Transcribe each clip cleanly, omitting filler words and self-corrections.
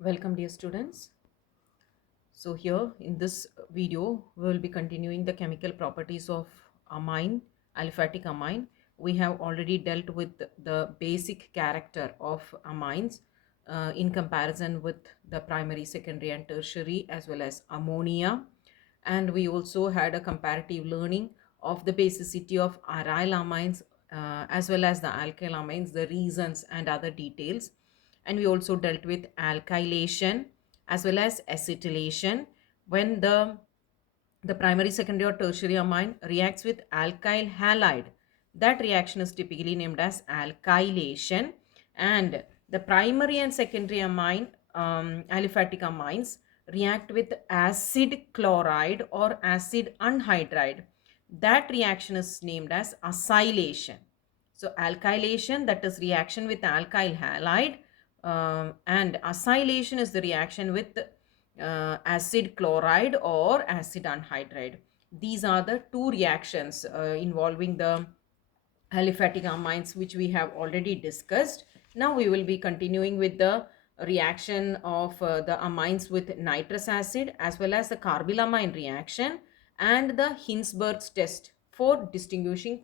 Welcome dear students. So here in this video we will be continuing the chemical properties of amine, aliphatic amine. We have already dealt with the basic character of amines in comparison with the primary, secondary and tertiary as well as ammonia, and we also had a comparative learning of the basicity of aryl amines as well as the alkyl amines, the reasons and other details. And we also dealt with alkylation as well as acetylation when the primary, secondary or tertiary amine reacts with alkyl halide. That reaction is typically named as alkylation, and the primary and secondary amine aliphatic amines react with acid chloride or acid anhydride. That reaction is named as acylation. So alkylation, that is reaction with alkyl halide, and acylation is the reaction with acid chloride or acid anhydride. These are the two reactions involving the aliphatic amines which we have already discussed. Now we will be continuing with the reaction of the amines with nitrous acid as well as the carbylamine reaction and the Hinsberg's test for distinguishing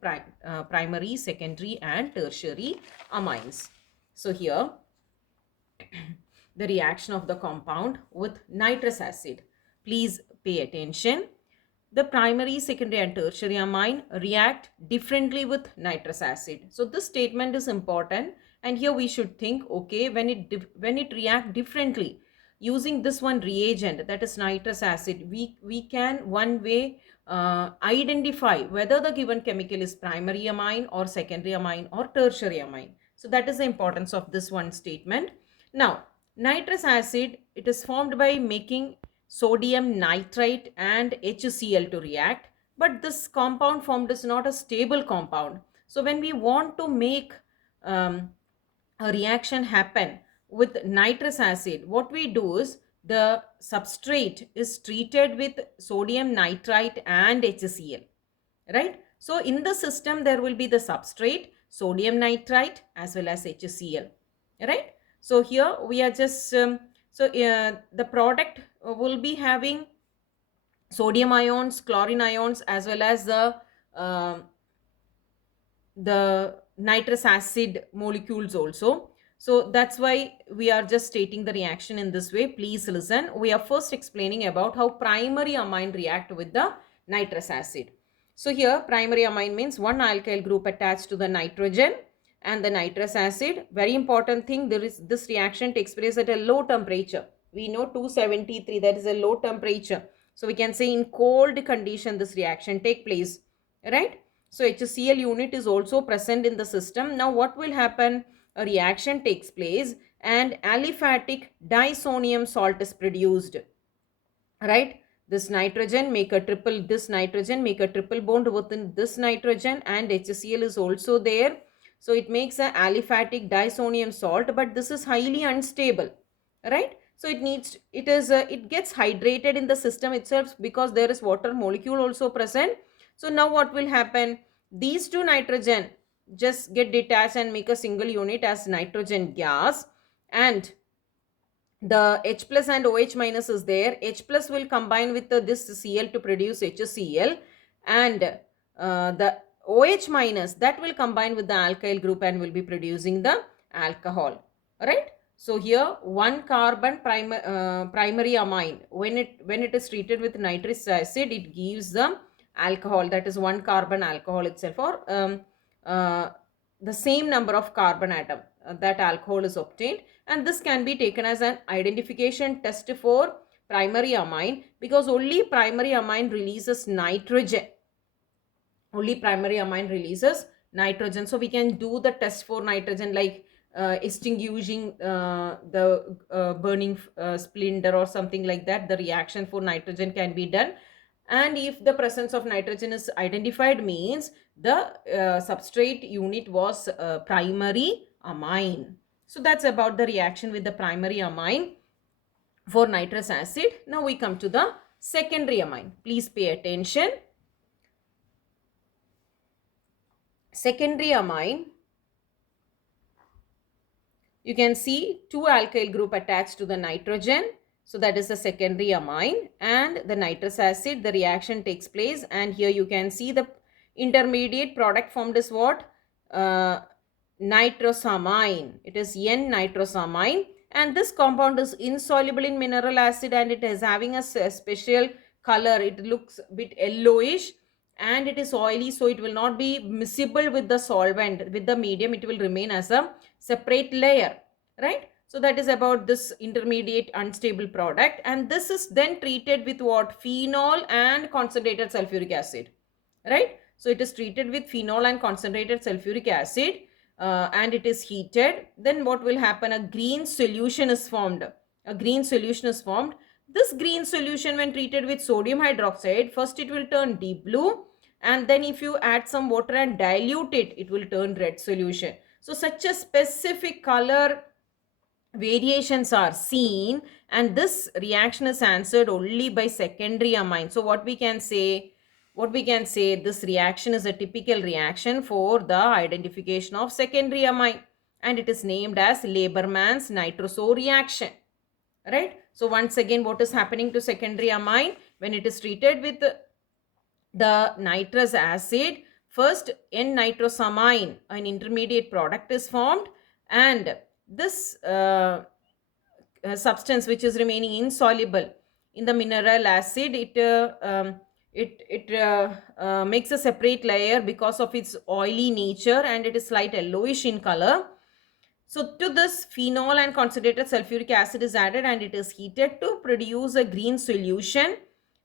primary, secondary and tertiary amines. So here the reaction of the compound with nitrous acid. Please pay attention. The primary, secondary and tertiary amine react differently with nitrous acid. So this statement is important, and here we should think, okay, when it react differently using this one reagent, that is nitrous acid, we can one way identify whether the given chemical is primary amine or secondary amine or tertiary amine. So that is the importance of this one statement. Now nitrous acid, it is formed by making sodium nitrite and HCl to react, but this compound formed is not a stable compound. So when we want to make a reaction happen with nitrous acid, what we do is the substrate is treated with sodium nitrite and HCl, right? So in the system there will be the substrate, sodium nitrite as well as HCl, right? So here we are just the product will be having sodium ions, chlorine ions as well as uh, the nitrous acid molecules also. So that's why we are just stating the reaction in this way. Please listen. We are first explaining about how primary amine react with the nitrous acid. So here primary amine means one alkyl group attached to the nitrogen and the nitrous acid. Very important thing, this reaction takes place at a low temperature. We know 273, that is a low temperature. So we can say in cold condition this reaction take place, right? So HCl unit is also present in the system. Now what will happen? A reaction takes place and aliphatic disonium salt is produced, right? This nitrogen make a triple bond within this nitrogen, and HCl is also there. So it makes a aliphatic disonium salt, but this is highly unstable, right? So it gets hydrated in the system itself because there is water molecule also present. So now what will happen? These two nitrogen just get detached and make a single unit as nitrogen gas, and the H plus and OH minus is there. H plus will combine with this Cl to produce HCl, and the OH minus, that will combine with the alkyl group and will be producing the alcohol, right? So here one carbon primary amine, when it is treated with nitrous acid, it gives the alcohol, that is one carbon alcohol itself, or the same number of carbon atom, that alcohol is obtained. And this can be taken as an identification test for primary amine, because only primary amine releases nitrogen. Only primary amine releases nitrogen. So we can do the test for nitrogen, like extinguishing the burning splinter or something like that. The reaction for nitrogen can be done, and if the presence of nitrogen is identified, means the substrate unit was primary amine. So that's about the reaction with the primary amine for nitrous acid. Now we come to the secondary amine. Please pay attention. Secondary amine you can see two alkyl group attached to the nitrogen. So that is the secondary amine and the nitrous acid. The reaction takes place, and here you can see the intermediate product formed is what? Nitrosamine. It is N-nitrosamine, and this compound is insoluble in mineral acid, and it is having a special color. It looks a bit yellowish and it is oily, so it will not be miscible with the solvent, with the medium. It will remain as a separate layer, right? So that is about this intermediate unstable product, and this is then treated with what? Phenol and concentrated sulfuric acid, right? So it is treated with phenol and concentrated sulfuric acid, and it is heated. Then what will happen? A green solution is formed. A green solution is formed. This green solution, when treated with sodium hydroxide, first it will turn deep blue, and then if you add some water and dilute it, it will turn red solution. So such a specific color variations are seen, and this reaction is answered only by secondary amine. So what we can say? This reaction is a typical reaction for the identification of secondary amine, and it is named as Lieberman's nitroso reaction, right? So once again, what is happening to secondary amine when it is treated with the nitrous acid? First, N-nitrosamine, an intermediate product, is formed, and this substance which is remaining insoluble in the mineral acid, it makes a separate layer because of its oily nature, and it is slight yellowish in color. So to this, phenol and concentrated sulfuric acid is added, and it is heated to produce a green solution,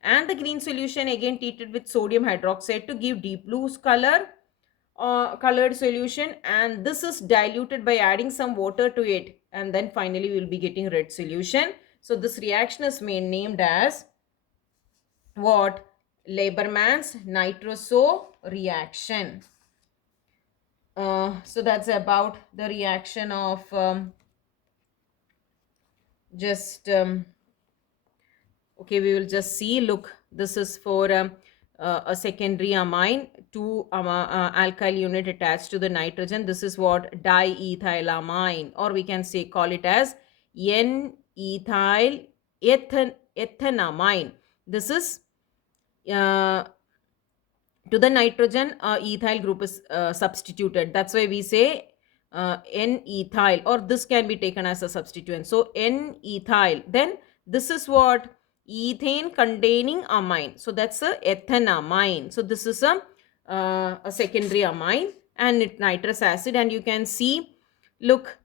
and the green solution again treated with sodium hydroxide to give deep blue color, colored solution, and this is diluted by adding some water to it, and then finally we will be getting red solution. So this reaction is named as what? Lieberman's nitroso reaction. So that's about the reaction of okay, we will just see. Look, this is for a secondary amine, two alkyl unit attached to the nitrogen. This is what? Diethylamine, or we can say call it as N-ethyl ethanamine. This is to the nitrogen, ethyl group is substituted. That's why we say N-ethyl, or this can be taken as a substituent. So N-ethyl. Then this is what? Ethane containing amine. So that's a ethanamine. So this is a secondary amine, and it nitrous acid, and you can see, look,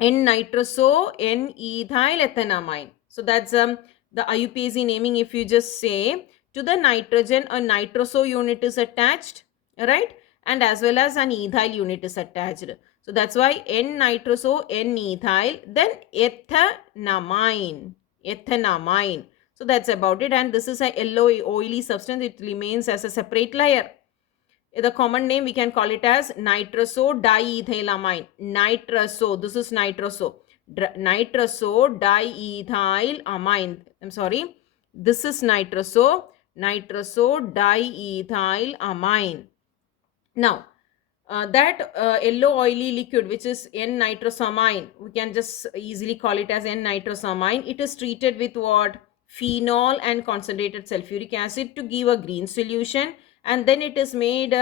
N-nitroso, N-ethyl ethanamine. So that's the IUPAC naming. If you just say to the nitrogen, a nitroso unit is attached, right? And as well as an ethyl unit is attached. So that's why N-nitroso, N-ethyl, then ethanamine. Ethanamine. So that's about it. And this is a yellow oily substance. It remains as a separate layer. The common name we can call it as nitroso diethylamine. Nitroso. This is nitroso. Nitroso diethylamine. I'm sorry. This is nitroso. Nitroso diethylamine. Now, that yellow oily liquid, which is N-nitrosamine, we can just easily call it as N-nitrosamine. It is treated with what? Phenol and concentrated sulfuric acid to give a green solution, and then it is made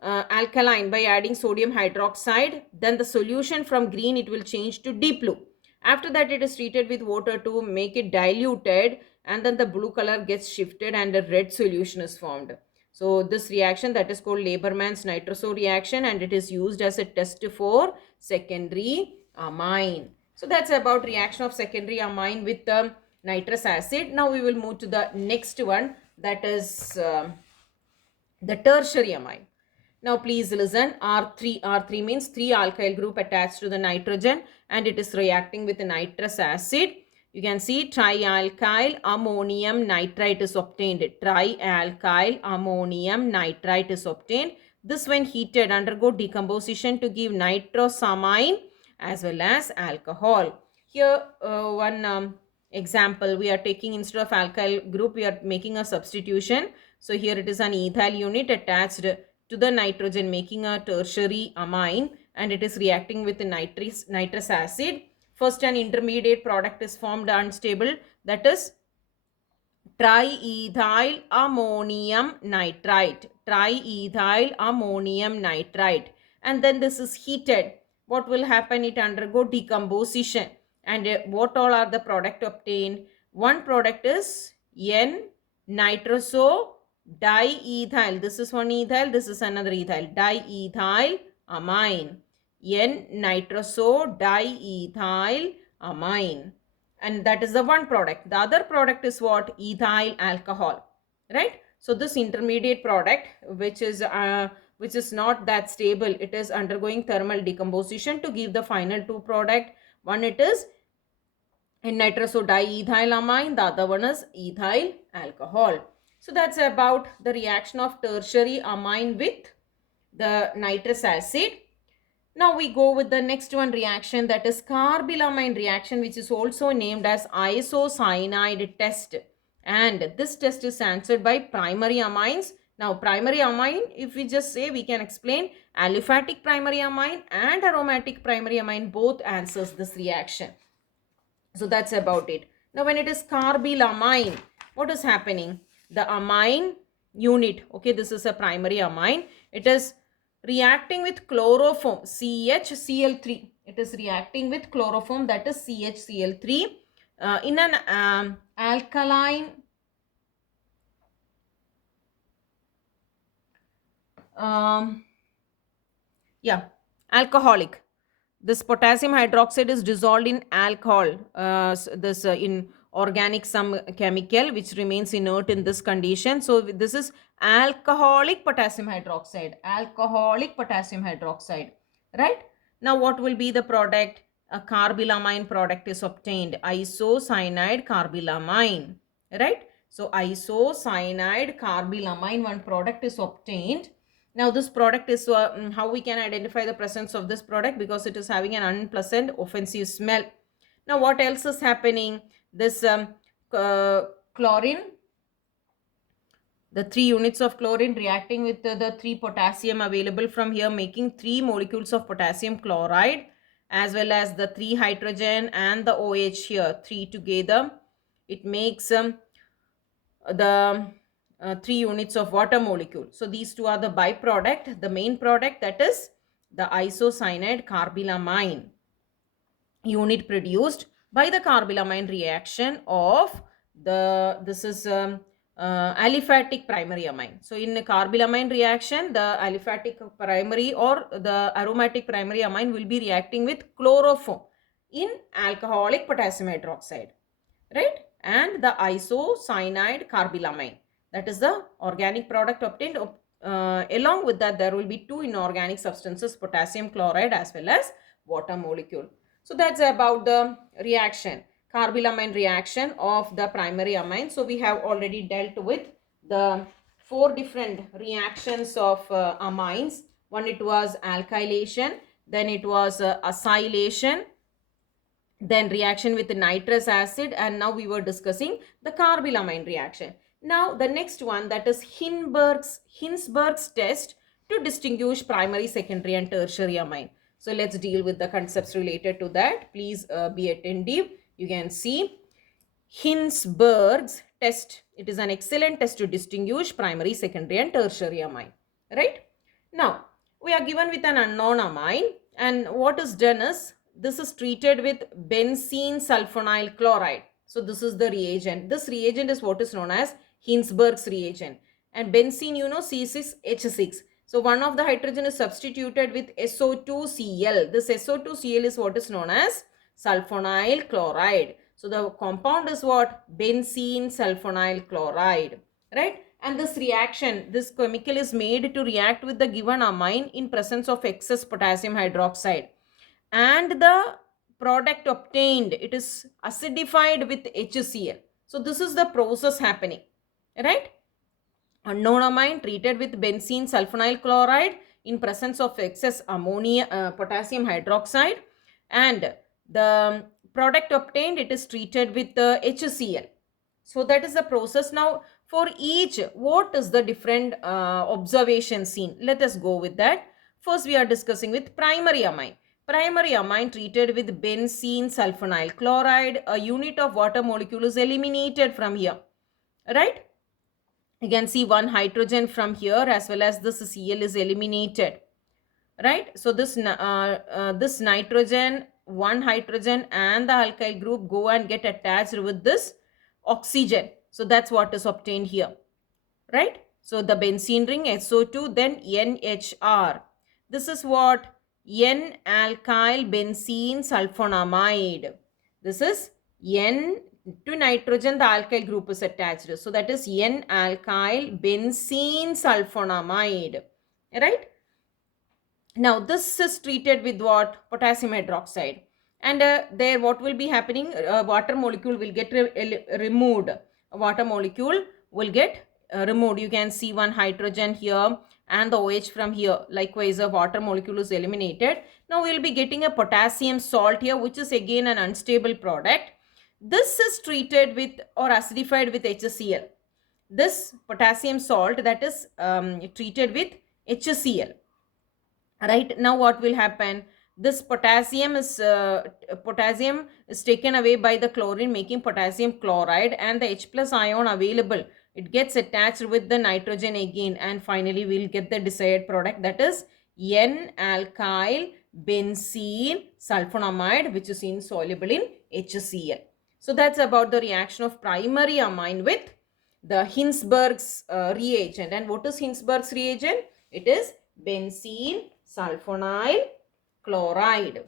alkaline by adding sodium hydroxide. Then the solution from green, it will change to deep blue. After that, it is treated with water to make it diluted, and then the blue color gets shifted and a red solution is formed. So this reaction, that is called Lieberman's nitroso reaction, and it is used as a test for secondary amine. So that's about reaction of secondary amine with nitrous acid. Now we will move to the next one, that is the tertiary amine. Now please listen. R3 means 3 alkyl group attached to the nitrogen, and it is reacting with the nitrous acid. You can see trialkyl ammonium nitrite is obtained. Trialkyl ammonium nitrite is obtained. This, when heated, undergo decomposition to give nitrosamine as well as alcohol. Here one example we are taking. Instead of alkyl group, we are making a substitution. So here it is an ethyl unit attached to the nitrogen, making a tertiary amine, and it is reacting with nitrous acid. First, an intermediate product is formed unstable, that is triethyl ammonium nitrite. Triethyl ammonium nitrite. And then this is heated. What will happen? It undergo decomposition. And what all are the product obtained? One product is N-nitroso diethyl. This is one ethyl, this is another ethyl. Diethyl amine. N-nitroso diethyl amine, and that is the one product. The other product is what? Ethyl alcohol, right? So this intermediate product, which is not that stable, it is undergoing thermal decomposition to give the final two product. One, it is N-nitrosodiethylamine, the other one is ethyl alcohol. So that's about the reaction of tertiary amine with the nitrous acid. Now we go with the next one reaction, that is carbylamine reaction, which is also named as isocyanide test. And this test is answered by primary amines. Now primary amine, if we just say, we can explain aliphatic primary amine and aromatic primary amine both answers this reaction. So that's about it. Now when it is carbylamine, what is happening? The amine unit, okay, this is a primary amine. It is reacting with chloroform CHCl3. It is reacting with chloroform, that is CHCl3 in an alkaline alcoholic. This potassium hydroxide is dissolved in alcohol, in organic some chemical which remains inert in this condition. So this is alcoholic potassium hydroxide, right? Now what will be the product? A carbylamine product is obtained, isocyanide carbylamine, right? So isocyanide carbylamine, one product is obtained. Now this product is, how we can identify the presence of this product? Because it is having an unpleasant offensive smell. Now what else is happening? This chlorine, the 3 units of chlorine reacting with the 3 potassium available from here, making 3 molecules of potassium chloride, as well as the 3 hydrogen and the OH here, 3 together. It makes the 3 units of water molecule. So these two are the byproduct. The main product, that is the isocyanide carbylamine unit produced by the carbylamine reaction of aliphatic primary amine. So in a carbylamine reaction, the aliphatic primary or the aromatic primary amine will be reacting with chloroform in alcoholic potassium hydroxide, right? And the isocyanide carbylamine, that is the organic product obtained. Along with that, there will be 2 inorganic substances, potassium chloride as well as water molecule. So that's about the reaction, carbylamine reaction of the primary amine. So we have already dealt with the 4 different reactions of amines. One, it was alkylation, then it was acylation, then reaction with the nitrous acid, and now we were discussing the carbylamine reaction. Now the next one, that is Hinsberg's test to distinguish primary, secondary and tertiary amine. So let's deal with the concepts related to that. Please be attentive. You can see Hinsberg's test. It is an excellent test to distinguish primary, secondary and tertiary amine, right? Now we are given with an unknown amine, and what is done is, this is treated with benzene sulfonyl chloride. So this is the reagent. This reagent is what is known as Hinsberg's reagent. And benzene, you know, C6H6. So one of the hydrogen is substituted with SO2Cl. This SO2Cl is what is known as sulfonyl chloride. So the compound is what? Benzene sulfonyl chloride, right? And this reaction, this chemical is made to react with the given amine in presence of excess potassium hydroxide. And the product obtained, it is acidified with HCl. So this is the process happening, right? Unknown amine treated with benzene sulfonyl chloride in presence of excess potassium hydroxide, and the product obtained, it is treated with HCl. So that is the process. Now for each, what is the different observation seen? Let us go with that. First, we are discussing with primary amine. Primary amine treated with benzene sulfonyl chloride, a unit of water molecule is eliminated from here, right? You can see one hydrogen from here as well as this Cl is eliminated, right? So this nitrogen, one hydrogen and the alkyl group go and get attached with this oxygen. So that's what is obtained here, right? So the benzene ring SO2, then NHR. This is what? N-alkyl benzene sulfonamide. This is N to nitrogen, the alkyl group is attached. So that is N-alkyl benzene sulfonamide, right? Now this is treated with what? Potassium hydroxide. And there what will be happening? Water molecule will get removed. A water molecule will get removed. You can see one hydrogen here and the OH from here. Likewise, a water molecule is eliminated. Now we will be getting a potassium salt here, which is again an unstable product. This is treated with or acidified with HCl. This potassium salt, that is treated with HCl. Right, now what will happen? This potassium is taken away by the chlorine, making potassium chloride, and the H plus ion available, it gets attached with the nitrogen again, and finally we will get the desired product, that is N-alkyl benzene sulfonamide, which is insoluble in HCl. So that's about the reaction of primary amine with the Hinsberg's reagent. And what is Hinsberg's reagent? It is benzene sulfonyl chloride.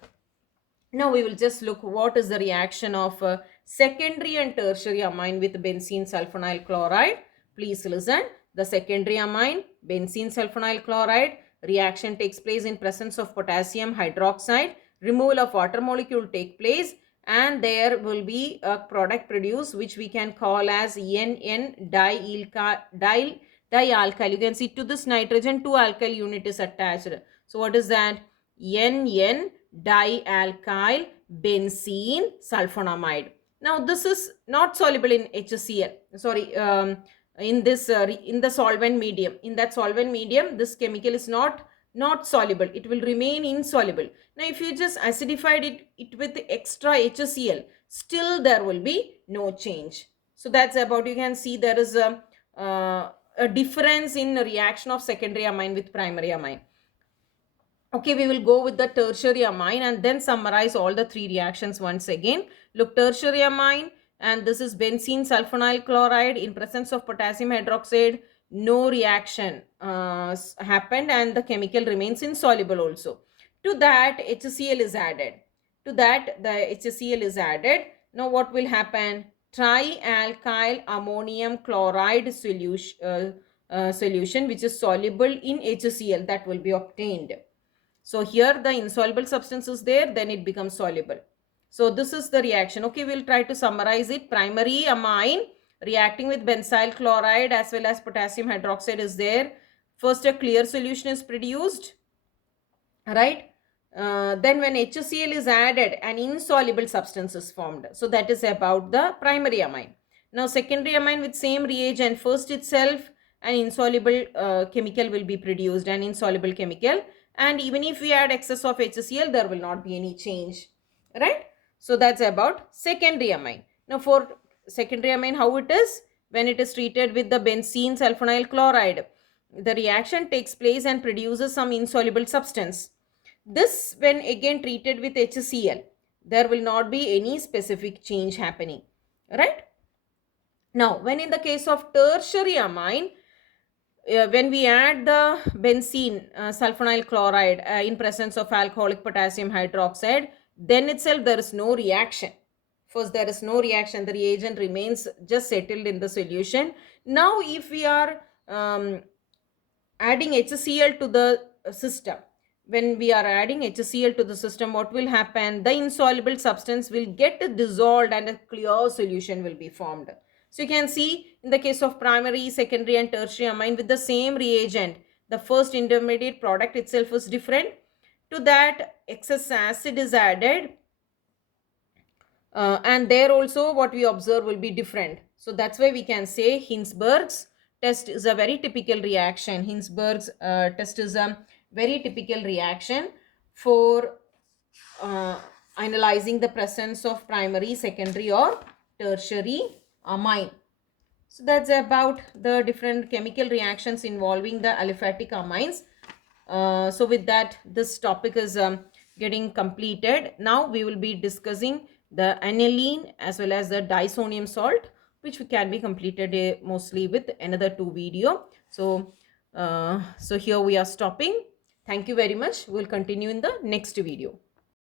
Now we will just look what is the reaction of secondary and tertiary amine with benzene sulfonyl chloride. Please listen. The secondary amine, benzene sulfonyl chloride, reaction takes place in presence of potassium hydroxide. Removal of water molecule take place, and there will be a product produced which we can call as NN-dialkyl. You can see to this nitrogen 2 alkyl unit is attached. So what is that? NN-dialkyl benzene sulfonamide. Now this is not soluble in HCl. Sorry, in the solvent medium. In that solvent medium, this chemical is not soluble. It will remain insoluble. Now if you just acidified it with extra HCl, still there will be no change. So that's about, you can see there is a difference in reaction of secondary amine with primary amine. Okay, we will go with the tertiary amine and then summarize all the three reactions once again. Look, tertiary amine, and this is benzene sulfonyl chloride in presence of potassium hydroxide. No reaction happened and the chemical remains insoluble also. To that, HCl is added. Now what will happen? Trialkyl ammonium chloride solution which is soluble in HCl, that will be obtained. So here the insoluble substance is there, then it becomes soluble. So this is the reaction. Okay, we'll try to summarize it. Primary amine reacting with benzyl chloride as well as potassium hydroxide is there. First a clear solution is produced, right? Then when HCl is added, an insoluble substance is formed. So that is about the primary amine. Now secondary amine with same reagent, first itself an insoluble chemical will be produced, an insoluble chemical. And even if we add excess of HCl, there will not be any change, right? So that's about secondary amine. Now for secondary amine, how it is? When it is treated with the benzene sulfonyl chloride, the reaction takes place and produces some insoluble substance. This, when again treated with HCl, there will not be any specific change happening, right? Now, when in the case of tertiary amine, when we add the benzene sulfonyl chloride in presence of alcoholic potassium hydroxide, then itself there is no reaction. First, there is no reaction. The reagent remains just settled in the solution. Now, if we are adding HCl to the system, when we are adding HCl to the system, what will happen? The insoluble substance will get dissolved and a clear solution will be formed. So you can see in the case of primary, secondary and tertiary amine with the same reagent, the first intermediate product itself is different. To that, excess acid is added, and there also what we observe will be different. So that's why we can say Hinsberg's test is a very typical reaction. Hinsberg's test is a very typical reaction for uh, analyzing the presence of primary, secondary or tertiary amine. So that's about the different chemical reactions involving the aliphatic amines. So with that, this topic is getting completed. Now we will be discussing the aniline as well as the disonium salt, which can be completed mostly with another two video. So here we are stopping. Thank you very much. We'll continue in the next video.